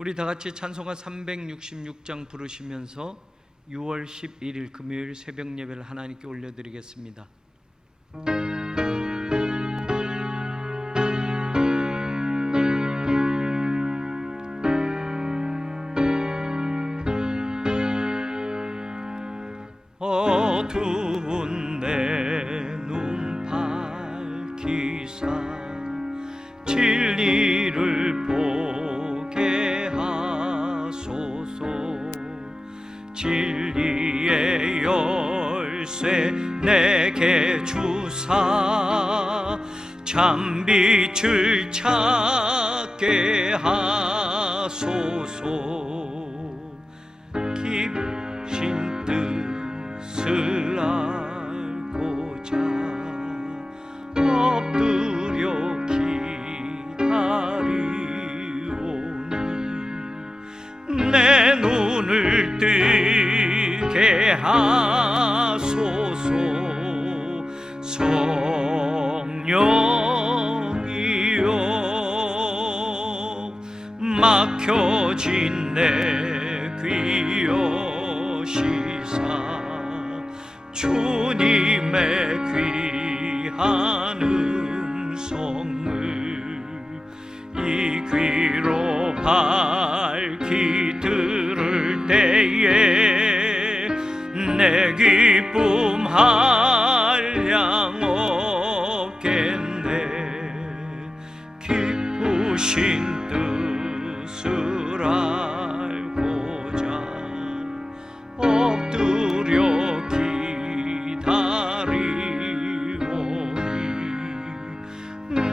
우리 다 같이 찬송가 366장 부르시면서 6월 11일 금요일 새벽 예배를 하나님께 올려드리겠습니다. 어두운 내 눈 밝히사 진리를 보게 하소서. 진리의 열쇠 내게 주사 참빛을 찾게 하소서. 깊으신 뜻을 알고자 엎드려 기다리오니 내 눈을 뜨게 하소서. 성령이여 막혀진 내 귀 여시사 주님의 귀한 음성을 이 귀로 밝히 들을 때에 내 기쁨 한량 없겠네. 기쁘신 뜻을 알고자 엎드려 기다리오니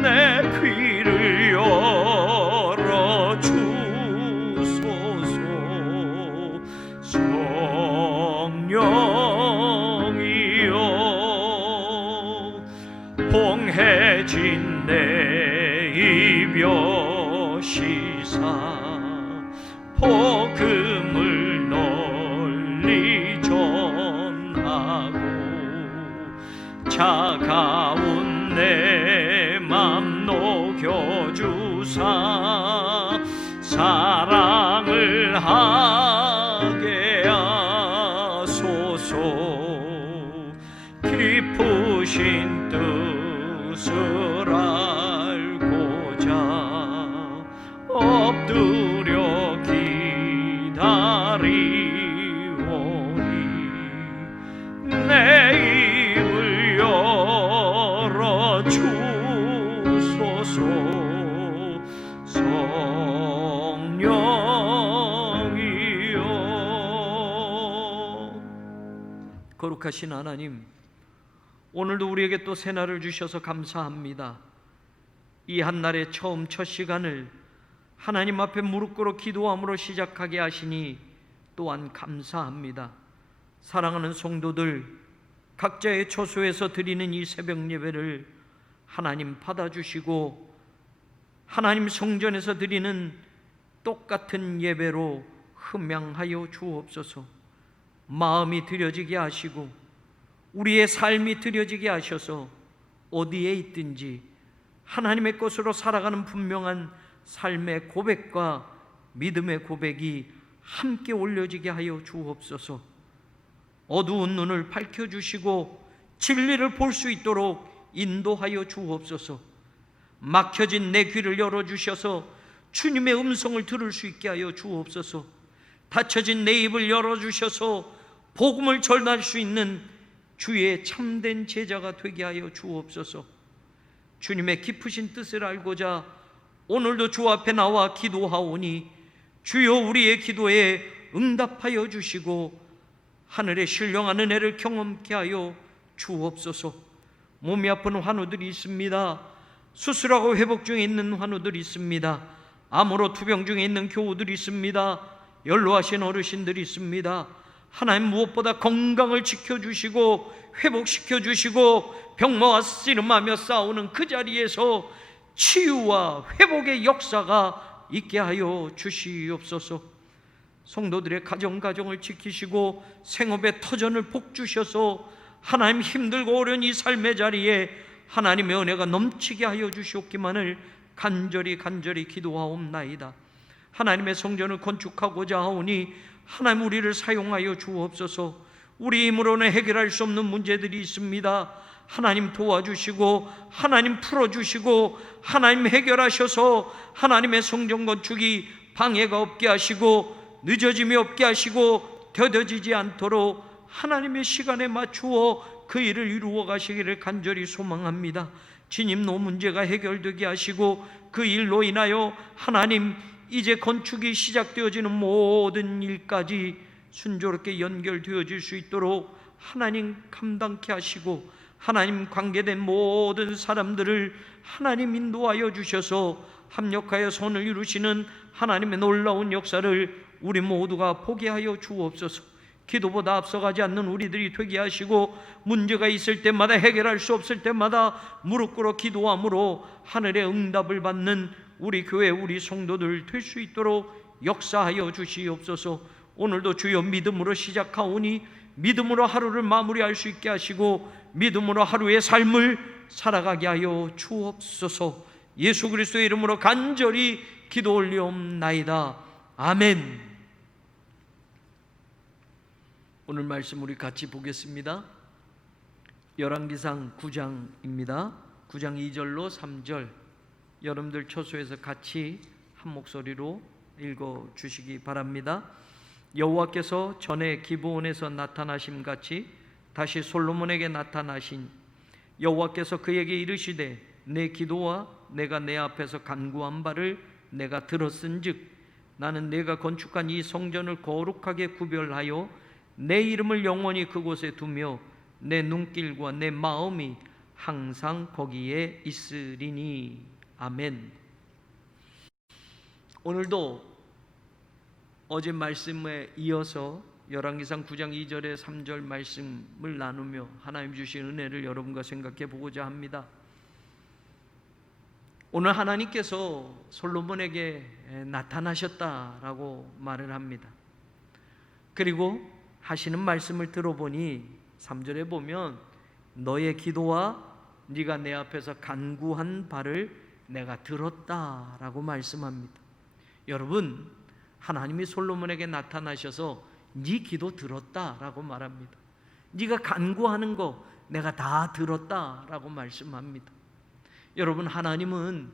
내 귀를 열어주소서. 성령이여 봉해진 내 입 여시사 복음을 널리 전하고 차가운 내 맘 녹여주사 사랑을 하게 하소서. 깊으신 뜻을 알고자 엎드려 기다리오니 내 입을 열어주소서. 성령이여 거룩하신 하나님, 오늘도 우리에게 또 새날을 주셔서 감사합니다. 이 한날의 처음 첫 시간을 하나님 앞에 무릎 꿇어 기도함으로 시작하게 하시니 또한 감사합니다. 사랑하는 성도들, 각자의 처소에서 드리는 이 새벽 예배를 하나님 받아주시고 하나님 성전에서 드리는 똑같은 예배로 흠양하여 주옵소서. 마음이 드려지게 하시고 우리의 삶이 드려지게 하셔서 어디에 있든지 하나님의 것으로 살아가는 분명한 삶의 고백과 믿음의 고백이 함께 올려지게 하여 주옵소서. 어두운 눈을 밝혀주시고 진리를 볼 수 있도록 인도하여 주옵소서. 막혀진 내 귀를 열어주셔서 주님의 음성을 들을 수 있게 하여 주옵소서. 닫혀진 내 입을 열어주셔서 복음을 전할 수 있는 주의 참된 제자가 되게 하여 주옵소서. 주님의 깊으신 뜻을 알고자 오늘도 주 앞에 나와 기도하오니 주여 우리의 기도에 응답하여 주시고 하늘의 신령한 은혜를 경험케 하여 주옵소서. 몸이 아픈 환우들이 있습니다. 수술하고 회복 중에 있는 환우들이 있습니다. 암으로 투병 중에 있는 교우들이 있습니다. 연로하신 어르신들이 있습니다. 하나님 무엇보다 건강을 지켜주시고 회복시켜주시고 병마와 씨름하며 싸우는 그 자리에서 치유와 회복의 역사가 있게 하여 주시옵소서. 성도들의 가정을 지키시고 생업의 터전을 복주셔서 하나님 힘들고 어려운 이 삶의 자리에 하나님의 은혜가 넘치게 하여 주시옵기만을 간절히 기도하옵나이다. 하나님의 성전을 건축하고자 하오니 하나님 우리를 사용하여 주옵소서. 우리 힘으로는 해결할 수 없는 문제들이 있습니다. 하나님 도와주시고 하나님 풀어주시고 하나님 해결하셔서 하나님의 성전 건축이 방해가 없게 하시고 늦어짐이 없게 하시고 더뎌지지 않도록 하나님의 시간에 맞추어 그 일을 이루어 가시기를 간절히 소망합니다. 진입로 문제가 해결되게 하시고 그 일로 인하여 하나님 이제 건축이 시작되어지는 모든 일까지 순조롭게 연결되어질 수 있도록 하나님 감당케 하시고 하나님 관계된 모든 사람들을 하나님 인도하여 주셔서 합력하여 선을 이루시는 하나님의 놀라운 역사를 우리 모두가 보게 하여 주옵소서. 기도보다 앞서가지 않는 우리들이 되게 하시고 문제가 있을 때마다 해결할 수 없을 때마다 무릎 꿇어 기도함으로 하늘의 응답을 받는 우리 교회 우리 성도들 될 수 있도록 역사하여 주시옵소서. 오늘도 주여 믿음으로 시작하오니 믿음으로 하루를 마무리할 수 있게 하시고 믿음으로 하루의 삶을 살아가게 하여 주옵소서. 예수 그리스도의 이름으로 간절히 기도 올리옵나이다. 아멘. 오늘 말씀 우리 같이 보겠습니다. 열왕기상 9장입니다. 9장 2절로 3절 여러분들 초소에서 같이 한 목소리로 읽어 주시기 바랍니다. 여호와께서 전에 기브온에서 나타나심 같이 다시 솔로몬에게 나타나신 여호와께서 그에게 이르시되 내 기도와 내가 내 앞에서 간구한 바를 내가 들었은즉 나는 내가 건축한 이 성전을 거룩하게 구별하여 내 이름을 영원히 그곳에 두며 내 눈길과 내 마음이 항상 거기에 있으리니. 아멘. 오늘도 어제 말씀에 이어서 열왕기상 9장 2절에 3절 말씀을 나누며 하나님 주신 은혜를 여러분과 생각해 보고자 합니다. 오늘 하나님께서 솔로몬에게 나타나셨다라고 말을 합니다. 그리고 하시는 말씀을 들어보니 3절에 보면 너의 기도와 네가 내 앞에서 간구한 바를 내가 들었다라고 말씀합니다. 여러분, 하나님이 솔로몬에게 나타나셔서 네 기도 들었다라고 말합니다. 네가 간구하는 거 내가 다 들었다라고 말씀합니다. 여러분, 하나님은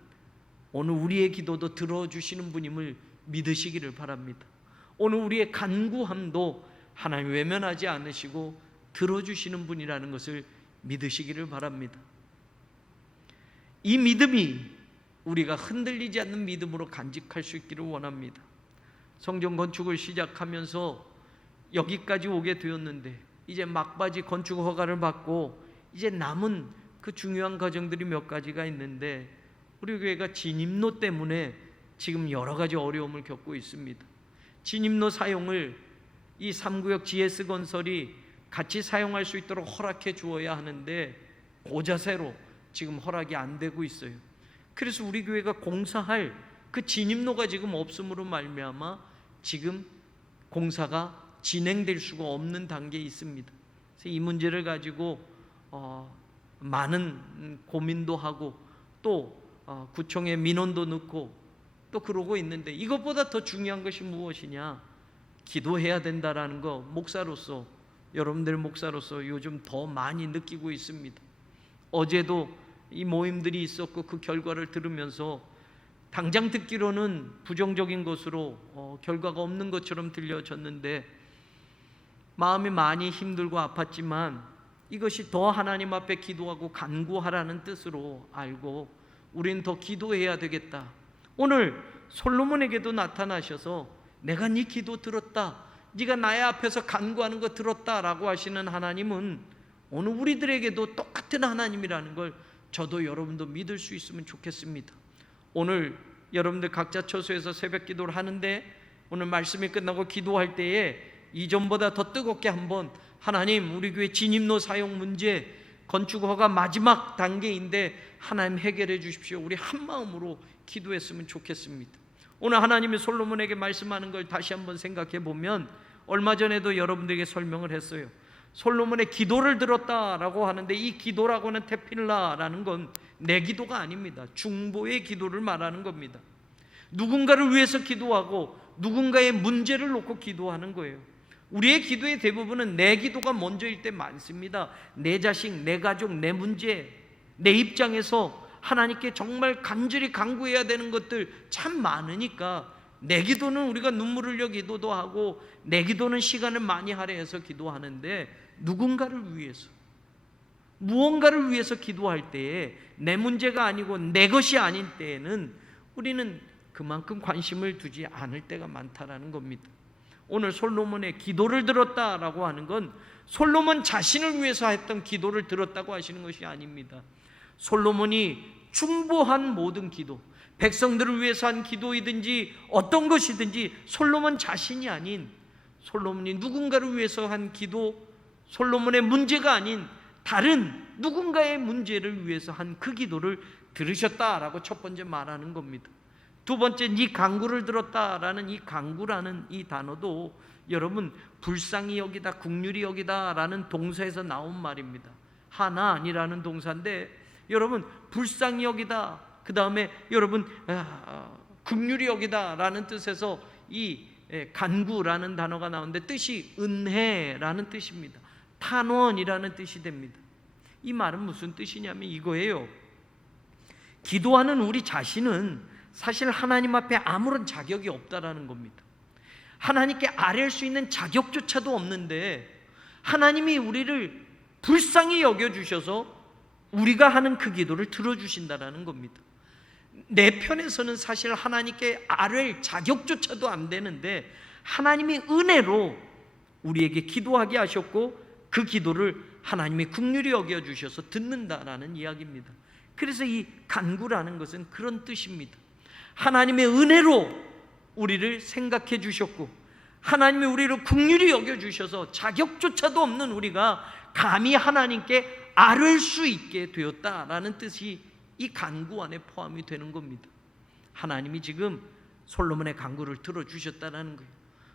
오늘 우리의 기도도 들어주시는 분임을 믿으시기를 바랍니다. 오늘 우리의 간구함도 하나님 외면하지 않으시고 들어주시는 분이라는 것을 믿으시기를 바랍니다. 이 믿음이 우리가 흔들리지 않는 믿음으로 간직할 수 있기를 원합니다. 성전 건축을 시작하면서 여기까지 오게 되었는데 이제 막바지 건축 허가를 받고 이제 남은 그 중요한 과정들이 몇 가지가 있는데 우리 교회가 진입로 때문에 지금 여러 가지 어려움을 겪고 있습니다. 진입로 사용을 이 3구역 GS건설이 같이 사용할 수 있도록 허락해 주어야 하는데 그 자세로 지금 허락이 안 되고 있어요. 그래서 우리 교회가 공사할 그 진입로가 지금 없음으로 말미암아 지금 공사가 진행될 수가 없는 단계에 있습니다. 그래서 이 문제를 가지고 많은 고민도 하고 또 구청에 민원도 넣고 또 그러고 있는데 이것보다 더 중요한 것이 무엇이냐? 기도해야 된다라는 거 목사로서 여러분들 목사로서 요즘 더 많이 느끼고 있습니다. 어제도 이 모임들이 있었고 그 결과를 들으면서 당장 듣기로는 부정적인 것으로 결과가 없는 것처럼 들려졌는데 마음이 많이 힘들고 아팠지만 이것이 더 하나님 앞에 기도하고 간구하라는 뜻으로 알고 우리는 더 기도해야 되겠다. 오늘 솔로몬에게도 나타나셔서 내가 네 기도 들었다, 네가 나의 앞에서 간구하는 거 들었다라고 하시는 하나님은 오늘 우리들에게도 똑같은 하나님이라는 걸 저도 여러분도 믿을 수 있으면 좋겠습니다. 오늘 여러분들 각자 처소에서 새벽 기도를 하는데 오늘 말씀이 끝나고 기도할 때에 이전보다 더 뜨겁게 한번 하나님 우리 교회 진입로 사용 문제 건축 허가 마지막 단계인데 하나님 해결해 주십시오. 우리 한 마음으로 기도했으면 좋겠습니다. 오늘 하나님이 솔로몬에게 말씀하는 걸 다시 한번 생각해 보면 얼마 전에도 여러분들에게 설명을 했어요. 솔로몬의 기도를 들었다라고 하는데 이 기도라고는 테필라라는 건 내 기도가 아닙니다. 중보의 기도를 말하는 겁니다. 누군가를 위해서 기도하고 누군가의 문제를 놓고 기도하는 거예요. 우리의 기도의 대부분은 내 기도가 먼저일 때 많습니다. 내 자식, 내 가족, 내 문제, 내 입장에서 하나님께 정말 간절히 간구해야 되는 것들 참 많으니까 내 기도는 우리가 눈물 흘려 기도도 하고 내 기도는 시간을 많이 할애해서 기도하는데, 누군가를 위해서, 무언가를 위해서 기도할 때에 내 문제가 아니고 내 것이 아닌 때에는 우리는 그만큼 관심을 두지 않을 때가 많다라는 겁니다. 오늘 솔로몬의 기도를 들었다라고 하는 건 솔로몬 자신을 위해서 했던 기도를 들었다고 하시는 것이 아닙니다. 솔로몬이 중보한 모든 기도, 백성들을 위해서 한 기도이든지 어떤 것이든지 솔로몬 자신이 아닌, 솔로몬이 누군가를 위해서 한 기도, 솔로몬의 문제가 아닌 다른 누군가의 문제를 위해서 한 그 기도를 들으셨다라고 첫 번째 말하는 겁니다. 두 번째, 네 간구를 들었다라는 이 간구라는 이 단어도 여러분 불쌍히 여기다, 긍휼히 여기다라는 동사에서 나온 말입니다. 하나니라는 동사인데 여러분 불쌍히 여기다, 그 다음에 여러분 긍휼히 여기다라는 뜻에서 이 간구라는 단어가 나오는데 뜻이 은혜라는 뜻입니다. 탄원이라는 뜻이 됩니다. 이 말은 무슨 뜻이냐면 이거예요. 기도하는 우리 자신은 사실 하나님 앞에 아무런 자격이 없다라는 겁니다. 하나님께 아뢰할 수 있는 자격조차도 없는데 하나님이 우리를 불쌍히 여겨주셔서 우리가 하는 그 기도를 들어주신다라는 겁니다. 내 편에서는 사실 하나님께 아뢰할 자격조차도 안 되는데 하나님이 은혜로 우리에게 기도하게 하셨고 그 기도를 하나님이 긍휼히 여겨주셔서 듣는다라는 이야기입니다. 그래서 이 간구라는 것은 그런 뜻입니다. 하나님의 은혜로 우리를 생각해 주셨고 하나님이 우리를 긍휼히 여겨주셔서 자격조차도 없는 우리가 감히 하나님께 아뢰 수 있게 되었다라는 뜻이 이 간구 안에 포함이 되는 겁니다. 하나님이 지금 솔로몬의 간구를 들어주셨다는 거예요.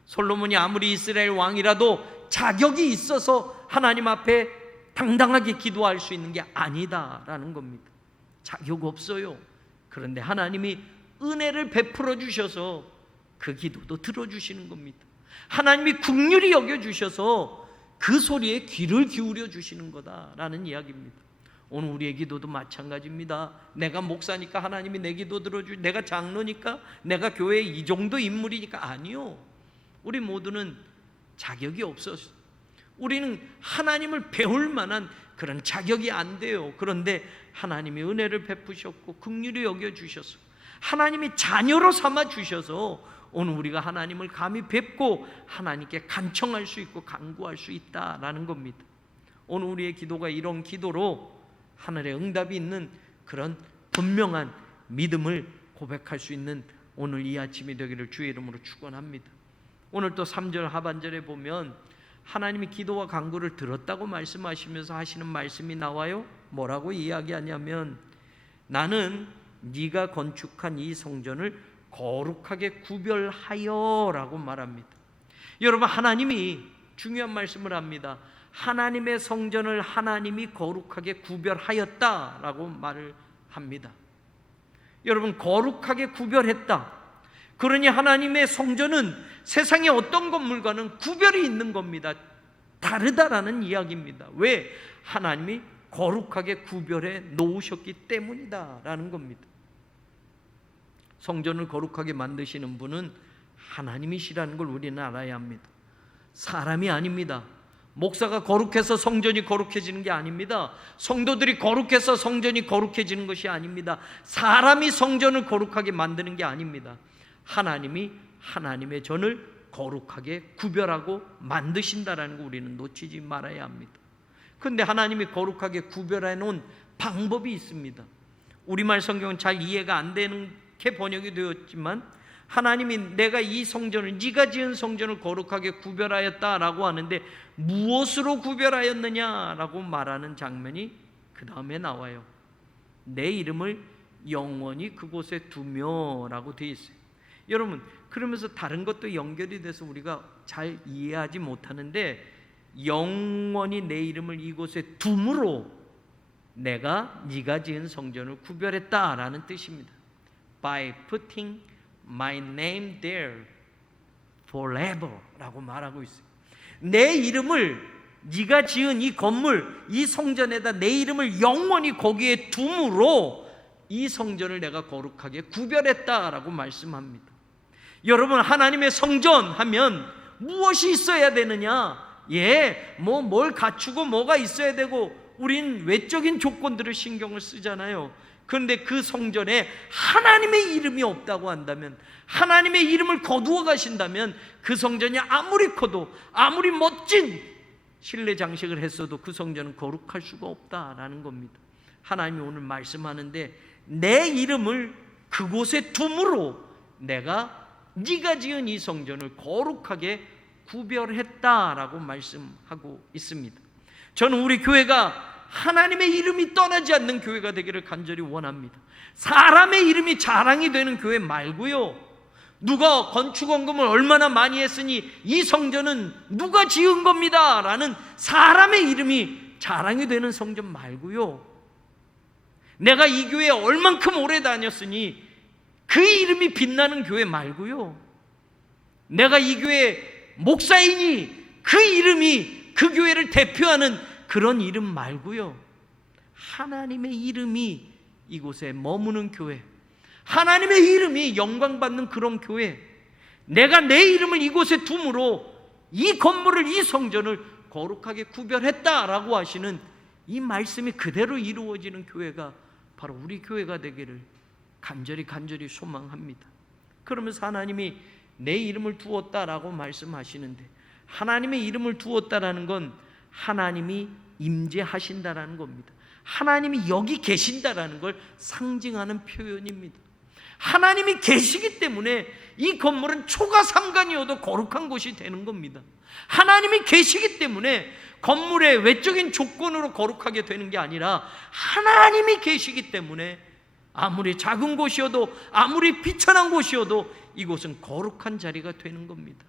솔로몬이 아무리 이스라엘 왕이라도 자격이 있어서 하나님 앞에 당당하게 기도할 수 있는 게 아니다라는 겁니다. 자격 없어요. 그런데 하나님이 은혜를 베풀어 주셔서 그 기도도 들어주시는 겁니다. 하나님이 긍휼히 여겨주셔서 그 소리에 귀를 기울여 주시는 거다라는 이야기입니다. 오늘 우리의 기도도 마찬가지입니다. 내가 목사니까 하나님이 내 기도 들어주시, 내가 장로니까, 내가 교회에 이 정도 인물이니까, 아니요. 우리 모두는 자격이 없어서 우리는 하나님을 배울 만한 그런 자격이 안 돼요. 그런데 하나님이 은혜를 베푸셨고 긍휼히 여겨주셔서 하나님이 자녀로 삼아 주셔서 오늘 우리가 하나님을 감히 뵙고 하나님께 간청할 수 있고 간구할 수 있다라는 겁니다. 오늘 우리의 기도가 이런 기도로 하늘의 응답이 있는 그런 분명한 믿음을 고백할 수 있는 오늘 이 아침이 되기를 주의 이름으로 축원합니다. 오늘 또 3절 하반절에 보면 하나님이 기도와 간구를 들었다고 말씀하시면서 하시는 말씀이 나와요. 뭐라고 이야기하냐면 나는 네가 건축한 이 성전을 거룩하게 구별하여 라고 말합니다. 여러분, 하나님이 중요한 말씀을 합니다. 하나님의 성전을 하나님이 거룩하게 구별하였다라고 말을 합니다. 여러분, 거룩하게 구별했다. 그러니 하나님의 성전은 세상의 어떤 건물과는 구별이 있는 겁니다. 다르다라는 이야기입니다. 왜? 하나님이 거룩하게 구별해 놓으셨기 때문이다라는 겁니다. 성전을 거룩하게 만드시는 분은 하나님이시라는 걸 우리는 알아야 합니다. 사람이 아닙니다. 목사가 거룩해서 성전이 거룩해지는 게 아닙니다. 성도들이 거룩해서 성전이 거룩해지는 것이 아닙니다. 사람이 성전을 거룩하게 만드는 게 아닙니다. 하나님이 하나님의 전을 거룩하게 구별하고 만드신다라는 거 우리는 놓치지 말아야 합니다. 그런데 하나님이 거룩하게 구별해 놓은 방법이 있습니다. 우리말 성경은 잘 이해가 안 되는 게 번역이 되었지만 하나님이 내가 이 성전을, 네가 지은 성전을 거룩하게 구별하였다라고 하는데 무엇으로 구별하였느냐라고 말하는 장면이 그 다음에 나와요. 내 이름을 영원히 그곳에 두며라고 되어 있어요. 여러분, 그러면서 다른 것도 연결이 돼서 우리가 잘 이해하지 못하는데 영원히 내 이름을 이곳에 둠으로 내가 네가 지은 성전을 구별했다라는 뜻입니다. By putting My name there forever 라고 말하고 있어요. 내 이름을, 네가 지은 이 건물, 이 성전에다 내 이름을 영원히 거기에 둠으로 이 성전을 내가 거룩하게 구별했다라고 말씀합니다. 여러분, 하나님의 성전 하면 무엇이 있어야 되느냐? 뭘 갖추고 뭐가 있어야 되고, 우린 외적인 조건들을 신경을 쓰잖아요. 그런데 그 성전에 하나님의 이름이 없다고 한다면, 하나님의 이름을 거두어 가신다면 그 성전이 아무리 커도 아무리 멋진 실내 장식을 했어도 그 성전은 거룩할 수가 없다라는 겁니다. 하나님이 오늘 말씀하는데, 내 이름을 그곳에 둠으로 내가 네가 지은 이 성전을 거룩하게 구별했다라고 말씀하고 있습니다. 저는 우리 교회가 하나님의 이름이 떠나지 않는 교회가 되기를 간절히 원합니다. 사람의 이름이 자랑이 되는 교회 말고요, 누가 건축원금을 얼마나 많이 했으니 이 성전은 누가 지은 겁니다 라는 사람의 이름이 자랑이 되는 성전 말고요, 내가 이 교회에 얼만큼 오래 다녔으니 그 이름이 빛나는 교회 말고요, 내가 이 교회 목사이니 그 이름이 그 교회를 대표하는 그런 이름 말고요, 하나님의 이름이 이곳에 머무는 교회, 하나님의 이름이 영광받는 그런 교회, 내가 내 이름을 이곳에 둠으로 이 건물을, 이 성전을 거룩하게 구별했다라고 하시는 이 말씀이 그대로 이루어지는 교회가 바로 우리 교회가 되기를 간절히 소망합니다. 그러면서 하나님이 내 이름을 두었다라고 말씀하시는데, 하나님의 이름을 두었다라는 건 하나님이 임재하신다라는 겁니다. 하나님이 여기 계신다라는 걸 상징하는 표현입니다. 하나님이 계시기 때문에 이 건물은 초가 삼간이어도 거룩한 곳이 되는 겁니다. 하나님이 계시기 때문에 건물의 외적인 조건으로 거룩하게 되는 게 아니라, 하나님이 계시기 때문에 아무리 작은 곳이어도 아무리 비천한 곳이어도 이곳은 거룩한 자리가 되는 겁니다.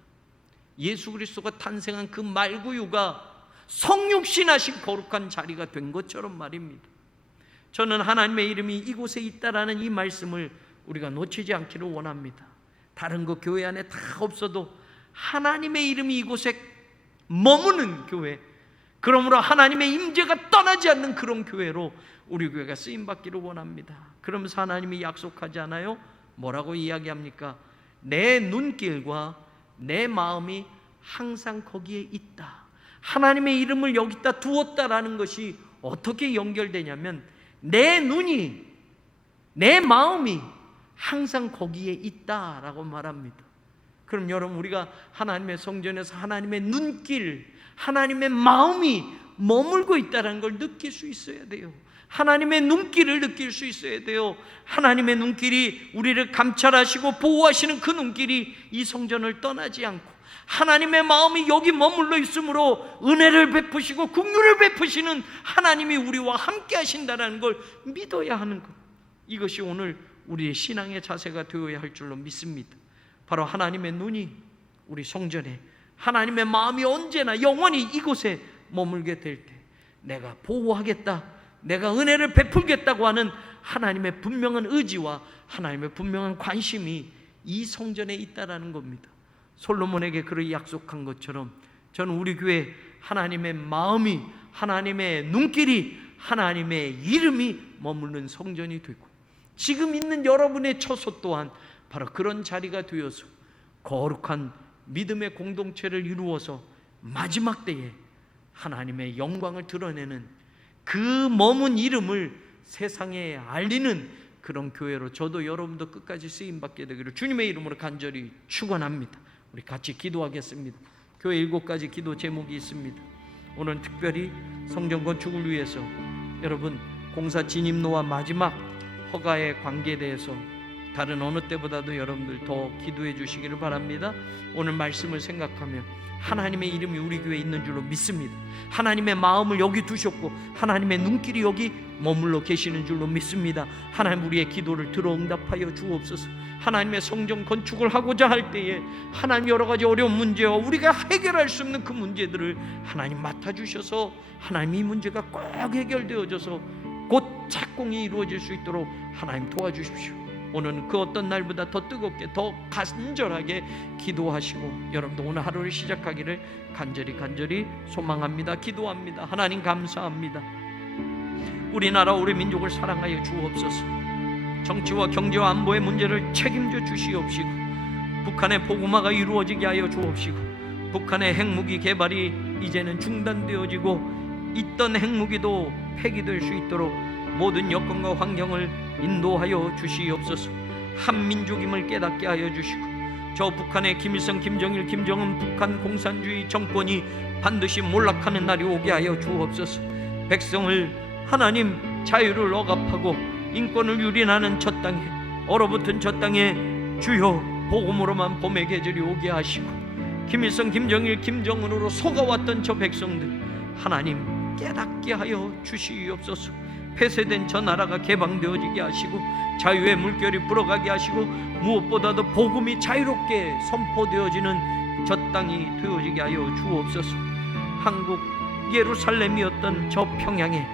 예수 그리스도가 탄생한 그 말구유가 성육신하신 거룩한 자리가 된 것처럼 말입니다. 저는 하나님의 이름이 이곳에 있다라는 이 말씀을 우리가 놓치지 않기를 원합니다. 다른 거 교회 안에 다 없어도 하나님의 이름이 이곳에 머무는 교회, 그러므로 하나님의 임재가 떠나지 않는 그런 교회로 우리 교회가 쓰임받기를 원합니다. 그러면서 하나님이 약속하지 않아요? 뭐라고 이야기합니까? 내 눈길과 내 마음이 항상 거기에 있다. 하나님의 이름을 여기다 두었다라는 것이 어떻게 연결되냐면, 내 눈이, 내 마음이 항상 거기에 있다라고 말합니다. 그럼 여러분, 우리가 하나님의 성전에서 하나님의 눈길, 하나님의 마음이 머물고 있다는 걸 느낄 수 있어야 돼요. 하나님의 눈길을 느낄 수 있어야 돼요. 하나님의 눈길이 우리를 감찰하시고 보호하시는 그 눈길이 이 성전을 떠나지 않고, 하나님의 마음이 여기 머물러 있으므로 은혜를 베푸시고 긍휼을 베푸시는 하나님이 우리와 함께 하신다는 걸 믿어야 하는 것, 이것이 오늘 우리의 신앙의 자세가 되어야 할 줄로 믿습니다. 바로 하나님의 눈이 우리 성전에, 하나님의 마음이 언제나 영원히 이곳에 머물게 될 때 내가 보호하겠다, 내가 은혜를 베풀겠다고 하는 하나님의 분명한 의지와 하나님의 분명한 관심이 이 성전에 있다라는 겁니다. 솔로몬에게 그를 약속한 것처럼 저는 우리 교회 하나님의 마음이, 하나님의 눈길이, 하나님의 이름이 머무는 성전이 되고, 지금 있는 여러분의 처소 또한 바로 그런 자리가 되어서 거룩한 믿음의 공동체를 이루어서 마지막 때에 하나님의 영광을 드러내는 그 머문 이름을 세상에 알리는 그런 교회로 저도 여러분도 끝까지 쓰임받게 되기를 주님의 이름으로 간절히 축원합니다. 우리 같이 기도하겠습니다. 교회 7가지 기도 제목이 있습니다. 오늘 특별히 성전 건축을 위해서 여러분 공사 진입로와 마지막 허가의 관계에 대해서 다른 어느 때보다도 여러분들 더 기도해 주시기를 바랍니다. 오늘 말씀을 생각하며 하나님의 이름이 우리 교회에 있는 줄로 믿습니다. 하나님의 마음을 여기 두셨고 하나님의 눈길이 여기 머물러 계시는 줄로 믿습니다. 하나님, 우리의 기도를 들어 응답하여 주옵소서. 하나님의 성전 건축을 하고자 할 때에 하나님, 여러 가지 어려운 문제와 우리가 해결할 수 없는 그 문제들을 하나님 맡아주셔서 하나님 이 문제가 꼭 해결되어져서 곧 착공이 이루어질 수 있도록 하나님 도와주십시오. 오늘은 그 어떤 날보다 더 뜨겁게, 더 간절하게 기도하시고 여러분도 오늘 하루를 시작하기를 간절히 소망합니다. 기도합니다. 하나님 감사합니다. 우리나라 우리 민족을 사랑하여 주옵소서. 정치와 경제와 안보의 문제를 책임져 주시옵시고, 북한의 포구마가 이루어지게 하여 주옵시고, 북한의 핵무기 개발이 이제는 중단되어지고 있던 핵무기도 폐기될 수 있도록 모든 여건과 환경을 인도하여 주시옵소서. 한민족임을 깨닫게 하여 주시고, 저 북한의 김일성, 김정일, 김정은 북한 공산주의 정권이 반드시 몰락하는 날이 오게 하여 주옵소서. 백성을 하나님 자유를 억압하고 인권을 유린하는 저 땅에, 얼어붙은 저 땅에 주여 복음으로만 봄의 계절이 오게 하시고, 김일성, 김정일, 김정은으로 속아왔던 저 백성들 하나님 깨닫게 하여 주시옵소서. 폐쇄된 저 나라가 개방되어지게 하시고 자유의 물결이 불어가게 하시고, 무엇보다도 복음이 자유롭게 선포되어지는 저 땅이 되어지게 하여 주옵소서. 한국 예루살렘이었던 저 평양에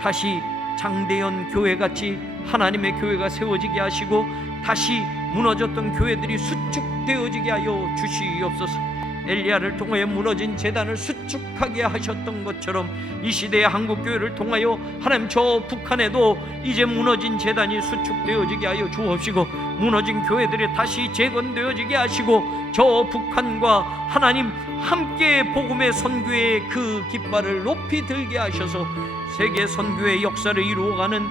다시 장대현 교회같이 하나님의 교회가 세워지게 하시고, 다시 무너졌던 교회들이 수축되어지게 하여 주시옵소서. 엘리야를 통하여 무너진 제단을 수축하게 하셨던 것처럼 이 시대의 한국교회를 통하여 하나님 저 북한에도 이제 무너진 제단이 수축되어지게 하여 주옵시고, 무너진 교회들이 다시 재건되어지게 하시고, 저 북한과 하나님 함께 복음의 선교의 그 깃발을 높이 들게 하셔서 세계 선교의 역사를 이루어가는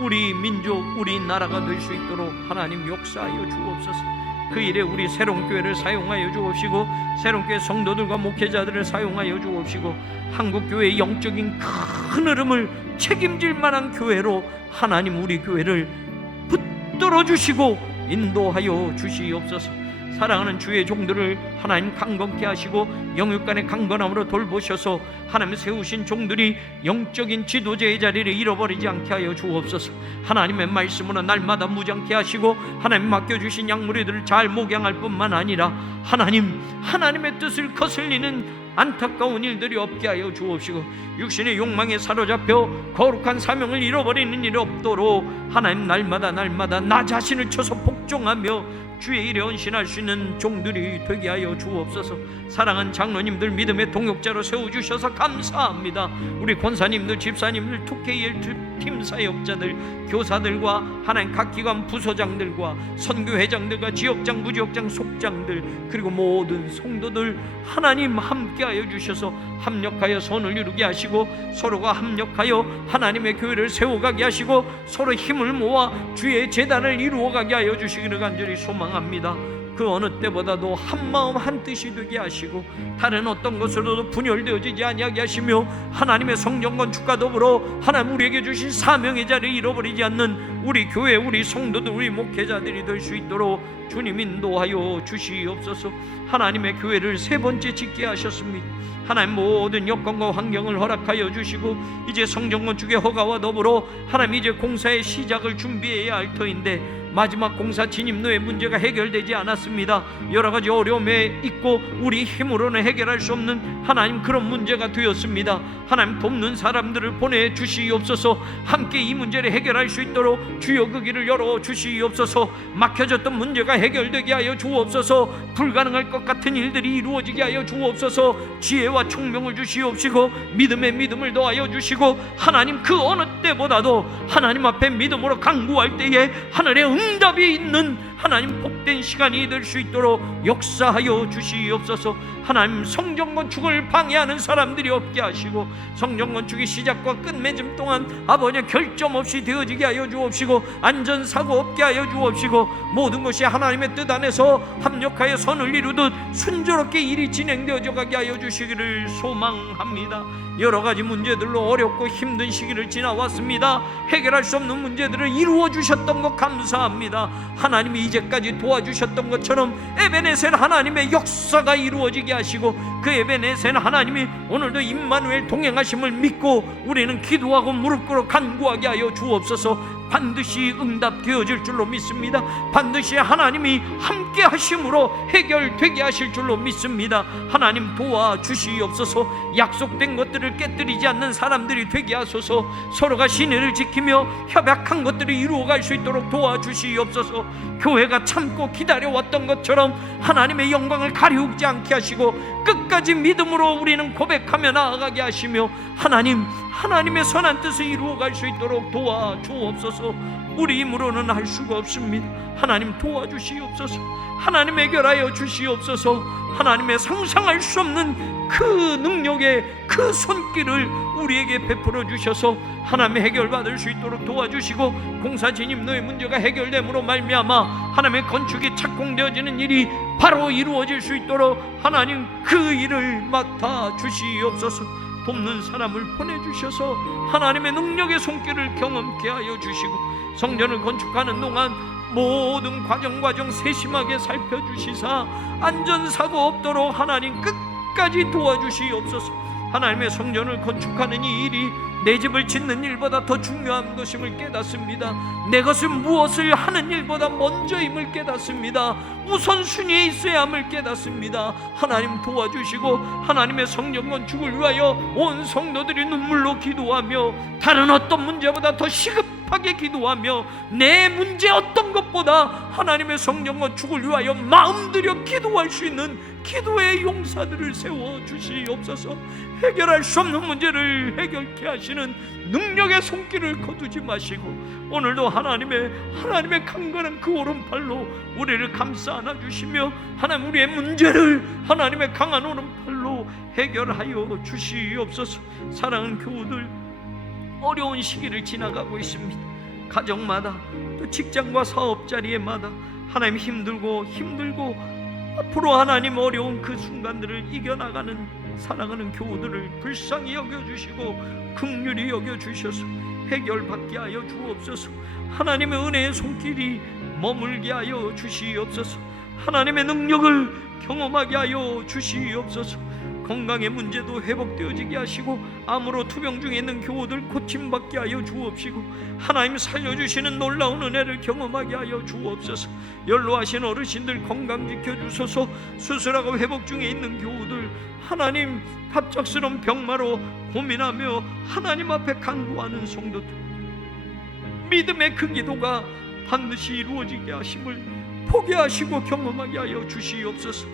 우리 민족, 우리 나라가 될 수 있도록 하나님 역사하여 주옵소서. 그 일에 우리 새롬교회를 사용하여 주옵시고, 새롬교회 성도들과 목회자들을 사용하여 주옵시고, 한국교회의 영적인 큰 흐름을 책임질 만한 교회로 하나님 우리 교회를 붙들어 주시고 인도하여 주시옵소서. 사랑하는 주의 종들을 하나님 강건케 하시고 영육간의 강건함으로 돌보셔서 하나님 세우신 종들이 영적인 지도자의 자리를 잃어버리지 않게 하여 주옵소서. 하나님의 말씀으로 날마다 무장케 하시고 하나님 맡겨주신 양무리들을 잘 목양할 뿐만 아니라 하나님의 뜻을 거슬리는 안타까운 일들이 없게 하여 주옵시고, 육신의 욕망에 사로잡혀 거룩한 사명을 잃어버리는 일이 없도록 하나님 날마다 나 자신을 쳐서 복종하며 주의 일에 헌신할 수 있는 종들이 되게 하여 주옵소서. 사랑하는 장로님들 믿음의 동역자로 세워주셔서 감사합니다. 우리 권사님들, 집사님들, 투케이엘 팀 사역자들, 교사들과 하나님 각 기관 부소장들과 선교회장들과 지역장, 부지역장, 속장들, 그리고 모든 성도들 하나님 함께하여 주셔서 합력하여 선을 이루게 하시고, 서로가 합력하여 하나님의 교회를 세워가게 하시고, 서로 힘을 모아 주의 제단을 이루어가게 하여 주시기를 간절히 소망합니다. 그 어느 때보다도 한마음 한뜻이 되게 하시고 다른 어떤 것으로도 분열되어지지 아니하게 하시며, 하나님의 성전 건축과 더불어 하나님 우리에게 주신 사명의 자리를 잃어버리지 않는 우리 교회, 우리 성도들, 우리 목회자들이 될 수 있도록 주님 인도하여 주시옵소서. 하나님의 교회를 세 번째 짓게 하셨습니다. 하나님 모든 여건과 환경을 허락하여 주시고, 이제 성전 건축의 허가와 더불어 하나님 이제 공사의 시작을 준비해야 할 터인데 마지막 공사 진입로의 문제가 해결되지 않았습니다. 여러 가지 어려움에 있고 우리 힘으로는 해결할 수 없는 하나님 그런 문제가 되었습니다. 하나님 돕는 사람들을 보내주시옵소서. 함께 이 문제를 해결할 수 있도록 주여 그 길을 열어주시옵소서. 막혀졌던 문제가 해결되게 하여 주옵소서. 불가능할 것 같은 일들이 이루어지게 하여 주옵소서. 지혜와 총명을 주시옵시고 믿음에 믿음을 더하여 주시고, 하나님 그 어느 때보다도 하나님 앞에 믿음으로 간구할 때에 하늘의 응답이 있는 하나님 복된 시간이 될 수 있도록 역사하여 주시옵소서. 하나님 성전 건축을 방해하는 사람들이 없게 하시고, 성전 건축의 시작과 끝 맺음 동안 아버지 결점 없이 되어지게 하여 주옵시고, 안전사고 없게 하여 주옵시고, 모든 것이 하나님의 뜻 안에서 합력하여 선을 이루듯 순조롭게 일이 진행되어져 가게 하여 주시기를 소망합니다. 여러 가지 문제들로 어렵고 힘든 시기를 지나왔습니다. 해결할 수 없는 문제들을 이루어 주셨던 것 감사합니다. 하나님이 이제까지 도와주셨던 것처럼 에베네셀 하나님의 역사가 이루어지게 하시고, 그 에베네셀 하나님이 오늘도 임마누엘 동행하심을 믿고 우리는 기도하고 무릎 꿇어 간구하게 하여 주옵소서. 반드시 응답되어질 줄로 믿습니다. 반드시 하나님이 함께 하심으로 해결되게 하실 줄로 믿습니다. 하나님 도와주시옵소서. 약속된 것들을 깨뜨리지 않는 사람들이 되게 하소서. 서로가 신의를 지키며 협약한 것들을 이루어갈 수 있도록 도와주시옵소서. 교회가 참고 기다려왔던 것처럼 하나님의 영광을 가리우지 않게 하시고 끝까지 믿음으로 우리는 고백하며 나아가게 하시며 하나님의 선한 뜻을 이루어갈 수 있도록 도와주옵소서. 우리 힘으로는 할 수가 없습니다. 하나님 도와주시옵소서. 하나님 해결하여 주시옵소서. 하나님의 상상할 수 없는 그 능력의 그 손길을 우리에게 베풀어 주셔서 하나님의 해결받을 수 있도록 도와주시고, 공사 진입로의 문제가 해결됨으로 말미암아 하나님의 건축이 착공되어지는 일이 바로 이루어질 수 있도록 하나님 그 일을 맡아 주시옵소서. 돕는 사람을 보내주셔서 하나님의 능력의 손길을 경험케 하여 주시고, 성전을 건축하는 동안 모든 과정 세심하게 살펴주시사 안전사고 없도록 하나님 끝까지 도와주시옵소서. 하나님의 성전을 건축하는 이 일이 내 집을 짓는 일보다 더 중요한 것임을 깨닫습니다. 내 것을 무엇을 하는 일보다 먼저임을 깨닫습니다. 우선순위에 있어야 함을 깨닫습니다. 하나님 도와주시고 하나님의 성전 건축을 위하여 온 성도들이 눈물로 기도하며 다른 어떤 문제보다 더 시급하게 기도하며 내 문제 어떤 것보다 하나님의 성전 건축을 위하여 마음 들여 기도할 수 있는 기도의 용사들을 세워주시옵소서. 해결할 수 없는 문제를 해결케 하시는 능력의 손길을 거두지 마시고 오늘도 하나님의 강건한 그 오른팔로 우리를 감싸 안아주시며 하나님 우리의 문제를 하나님의 강한 오른팔로 해결하여 주시옵소서. 사랑하는 교우들, 어려운 시기를 지나가고 있습니다. 가정마다 또 직장과 사업 자리에마다 하나님 힘들고 앞으로 하나님 어려운 그 순간들을 이겨나가는 사랑하는 교우들을 불쌍히 여겨주시고 긍휼히 여겨주셔서 해결받게 하여 주옵소서. 하나님의 은혜의 손길이 머물게 하여 주시옵소서. 하나님의 능력을 경험하게 하여 주시옵소서. 건강의 문제도 회복되어지게 하시고 암으로 투병 중에 있는 교우들 고침받게 하여 주옵시고 하나님 살려주시는 놀라운 은혜를 경험하게 하여 주옵소서. 연로하신 어르신들 건강 지켜주소서. 수술하고 회복 중에 있는 교우들 하나님 갑작스러운 병마로 고민하며 하나님 앞에 간구하는 성도들 믿음의 그 기도가 반드시 이루어지게 하심을 포기하시고 경험하게 하여 주시옵소서.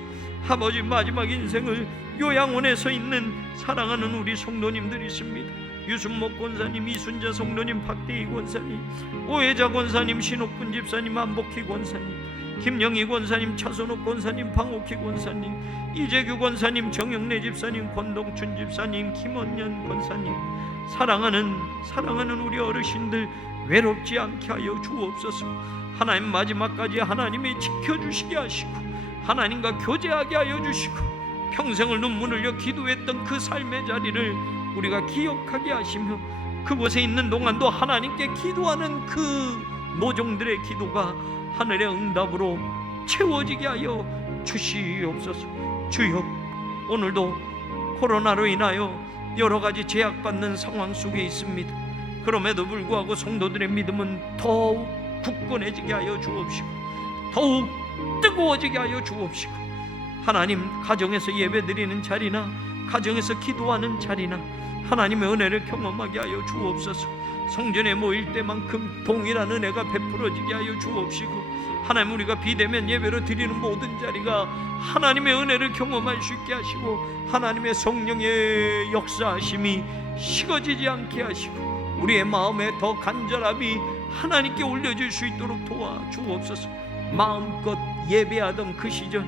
아버지, 마지막 인생을 요양원에서 있는 사랑하는 우리 성도님들이 있습니다. 유순목 권사님, 이순자 성도님, 박대희 권사님, 오혜자 권사님, 신옥분 집사님, 안복희 권사님, 김영희 권사님, 차선옥 권사님, 방옥희 권사님, 이재규 권사님, 정영래 집사님, 권동춘 집사님, 김원년 권사님, 사랑하는 우리 어르신들 외롭지 않게 하여 주옵소서. 하나님 마지막까지 하나님이 지켜주시게 하시고 하나님과 교제하게 하여 주시고 평생을 눈물 흘려 기도했던 그 삶의 자리를 우리가 기억하게 하시며 그곳에 있는 동안도 하나님께 기도하는 그 노종들의 기도가 하늘의 응답으로 채워지게 하여 주시옵소서. 주여, 오늘도 코로나로 인하여 여러 가지 제약받는 상황 속에 있습니다. 그럼에도 불구하고 성도들의 믿음은 더욱 굳건해지게 하여 주옵시고 더욱 뜨거워지게 하여 주옵시고 하나님, 가정에서 예배드리는 자리나 가정에서 기도하는 자리나 하나님의 은혜를 경험하게 하여 주옵소서. 성전에 모일 때만큼 동일한 은혜가 베풀어지게 하여 주옵시고 하나님, 우리가 비대면 예배로 드리는 모든 자리가 하나님의 은혜를 경험할 수 있게 하시고 하나님의 성령의 역사하심이 식어지지 않게 하시고 우리의 마음에 더 간절함이 하나님께 올려질 수 있도록 도와주옵소서. 마음껏 예배하던 그 시절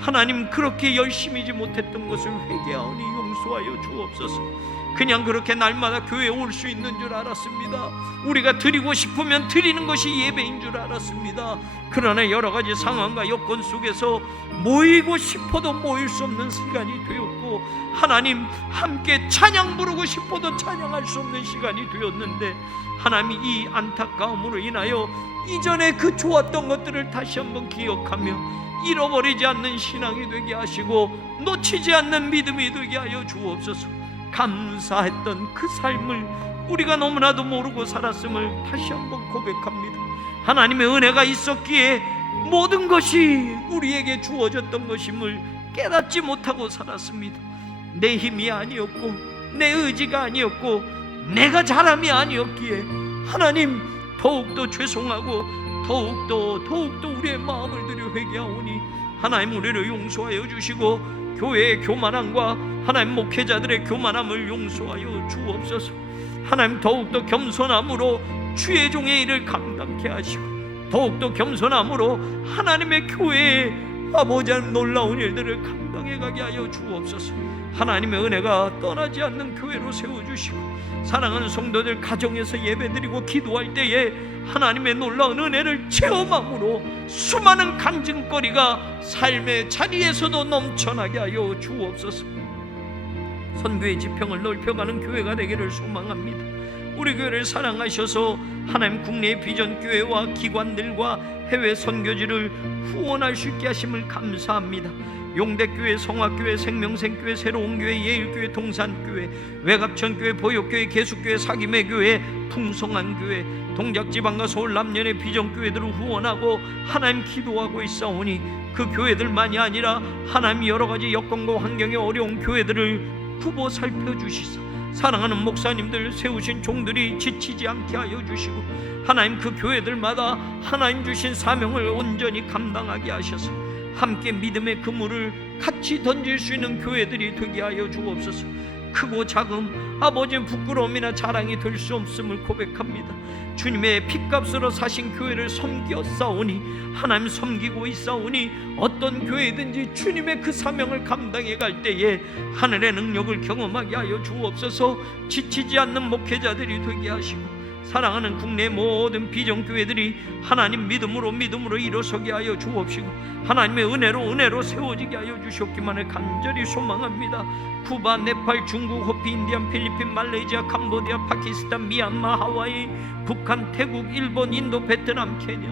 하나님 그렇게 열심히지 못했던 것을 회개하오니 용서하여 주옵소서. 그냥 그렇게 날마다 교회에 올 수 있는 줄 알았습니다. 우리가 드리고 싶으면 드리는 것이 예배인 줄 알았습니다. 그러나 여러 가지 상황과 여건 속에서 모이고 싶어도 모일 수 없는 시간이 되었고 하나님 함께 찬양 부르고 싶어도 찬양할 수 없는 시간이 되었는데 하나님이 이 안타까움으로 인하여 이전에 그 좋았던 것들을 다시 한번 기억하며 잃어버리지 않는 신앙이 되게 하시고 놓치지 않는 믿음이 되게 하여 주옵소서. 감사했던 그 삶을 우리가 너무나도 모르고 살았음을 다시 한번 고백합니다. 하나님의 은혜가 있었기에 모든 것이 우리에게 주어졌던 것임을 깨닫지 못하고 살았습니다. 내 힘이 아니었고 내 의지가 아니었고 내가 잘함이 아니었기에 하나님 더욱더 죄송하고 더욱더 우리의 마음을 들여 회개하오니 하나님 우리를 용서하여 주시고 교회의 교만함과 하나님 목회자들의 교만함을 용서하여 주옵소서. 하나님 더욱더 겸손함으로 주의 종의 일을 감당케 하시고 더욱더 겸손함으로 하나님의 교회에 아버지 하나님 놀라운 일들을 감당해 가게 하여 주옵소서. 하나님의 은혜가 떠나지 않는 교회로 세워주시고 사랑하는 성도들 가정에서 예배드리고 기도할 때에 하나님의 놀라운 은혜를 체험함으로 수많은 간증거리가 삶의 자리에서도 넘쳐나게 하여 주옵소서. 선교의 지평을 넓혀가는 교회가 되기를 소망합니다. 우리 교회를 사랑하셔서 하나님 국내의 비전교회와 기관들과 해외 선교지를 후원할 수 있게 하심을 감사합니다. 용대교회, 성화교회, 생명생교회, 새로운교회, 예일교회, 동산교회, 외갑천교회, 보역교회, 계숙교회, 사기매교회, 풍성한교회, 동작지방과 서울 남년의 비전교회들을 후원하고 하나님 기도하고 있사오니 그 교회들만이 아니라 하나님 여러가지 여건과 환경의 어려운 교회들을 굽어 살펴주시사 사랑하는 목사님들 세우신 종들이 지치지 않게 하여 주시고 하나님 그 교회들마다 하나님 주신 사명을 온전히 감당하게 하셔서 함께 믿음의 그물을 같이 던질 수 있는 교회들이 되게 하여 주옵소서. 크고 작음 아버지의 부끄러움이나 자랑이 될 수 없음을 고백합니다. 주님의 핏값으로 사신 교회를 섬겼사오니 하나님 섬기고 있사오니 어떤 교회든지 주님의 그 사명을 감당해 갈 때에 하늘의 능력을 경험하게 하여 주옵소서. 지치지 않는 목회자들이 되게 하시고 사랑하는 국내 모든 비전교회들이 하나님 믿음으로 일어서게 하여 주옵시고 하나님의 은혜로 세워지게 하여 주시옵기만을 간절히 소망합니다. 쿠바, 네팔, 중국, 호피, 인디안, 필리핀, 말레이시아, 캄보디아, 파키스탄, 미얀마, 하와이, 북한, 태국, 일본, 인도, 베트남, 케냐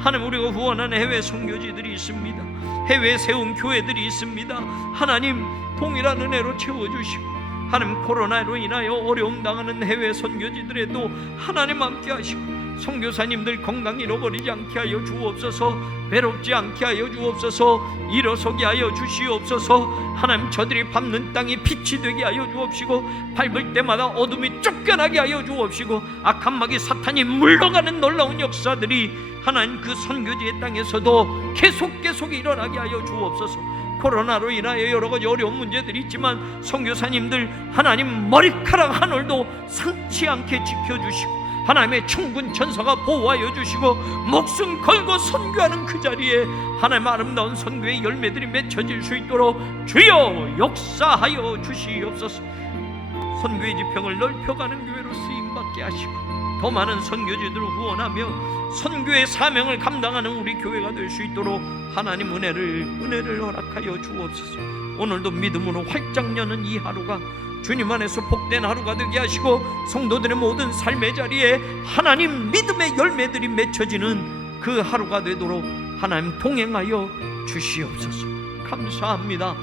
하나님 우리가 후원하는 해외 선교지들이 있습니다. 해외에 세운 교회들이 있습니다. 하나님 동일한 은혜로 채워주시고 하나님 코로나로 인하여 어려움 당하는 해외 선교지들에도 하나님 함께 하시고 선교사님들 건강 잃어버리지 않게 하여 주옵소서. 외롭지 않게 하여 주옵소서. 일어서게 하여 주시옵소서. 하나님 저들이 밟는 땅이 빛이 되게 하여 주옵시고 밟을 때마다 어둠이 쫓겨나게 하여 주옵시고 악한 마귀 사탄이 물러가는 놀라운 역사들이 하나님 그 선교지의 땅에서도 계속 일어나게 하여 주옵소서. 코로나로 인하여 여러 가지 어려운 문제들이 있지만 선교사님들 하나님 머리카락 한 올도 상치 않게 지켜주시고 하나님의 천군 천사가 보호하여 주시고 목숨 걸고 선교하는 그 자리에 하나님 아름다운 선교의 열매들이 맺혀질 수 있도록 주여 역사하여 주시옵소서. 선교의 지평을 넓혀가는 교회로 쓰임받게 하시고 더 많은 선교지들을 후원하며 선교의 사명을 감당하는 우리 교회가 될 수 있도록 하나님 은혜를 허락하여 주옵소서. 오늘도 믿음으로 활짝 여는 이 하루가 주님 안에서 복된 하루가 되게 하시고 성도들의 모든 삶의 자리에 하나님 믿음의 열매들이 맺혀지는 그 하루가 되도록 하나님 동행하여 주시옵소서. 감사합니다.